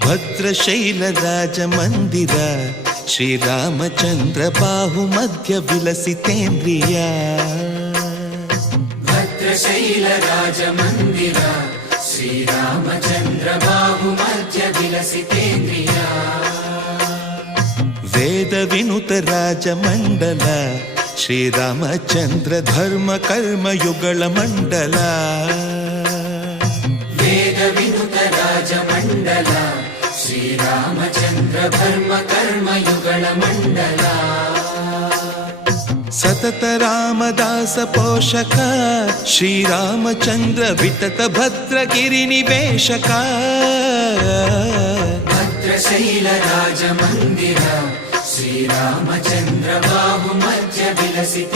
ಭದ್ರಶೈಲ ರಾಜ ಮಂದಿರ ಶ್ರೀರಾಮಚಂದ್ರ ಬಾಹು ಮಧ್ಯ ವಿಲಸಿತೇಂದ್ರಿಯ. ಭದ್ರಶೈಲ ರಾಜ ಮಂದಿರ ಶ್ರೀರಾಮಚಂದ್ರ ಬಾಹು ಮಧ್ಯ ವಿಲಸಿತೇಂದ್ರಿಯ. ವೇದ ವಿನುತ ರಾಜ ಮಂಡಲ ಶ್ರೀರಾಮಚಂದ್ರ ಧರ್ಮ ಕರ್ಮ ಯುಗಳ ಮಂಡಲ. ವೇದ ವಿನುತ ರಾಜ ಮಂಡಲ ಶ್ರೀರಾಮಚಂದ್ರ ಧರ್ಮ ಕರ್ಮ ಯುಗಳ ಮಂಡಲ. ಸತತ ರಾಮದಾಸ ಪೋಷಕ ಶ್ರೀರಾಮಚಂದ್ರ ವಿತತ ಭದ್ರಗಿರಿ ನಿವೇಶಕ. ಭದ್ರಶೈಲ ರಾಜ ಮಂದಿರ ಶ್ರೀರಾಮಚಂದ್ರ ಬಾಹು ಮಧ್ಯ ವಿಲಸಿತ